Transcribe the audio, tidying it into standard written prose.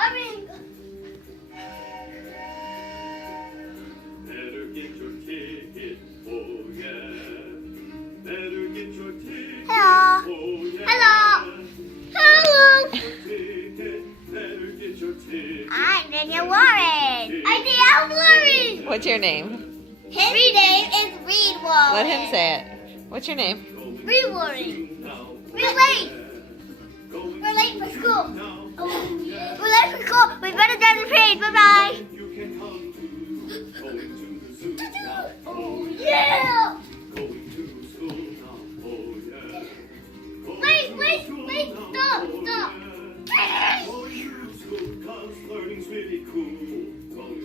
I mean, Better get your ticket, oh yeah. Better get your ticket, hello. oh yeah. Hello. Hello. Ticket, better get your ticket. I'm Daniel Warren. I'm Daniel Warren. What's your name? His name is Reed Warren. Let him say it. What's your name? Reed Warren. We're late. We're late for school. We're late for school. We better get the parade. Bye bye. You can come to going to the zoo now, Oh yeah. going to school now, oh yeah. Going Wait, to wait, school wait, now, stop, oh stop. yeah. Going to school 'cause learning's really cool. Going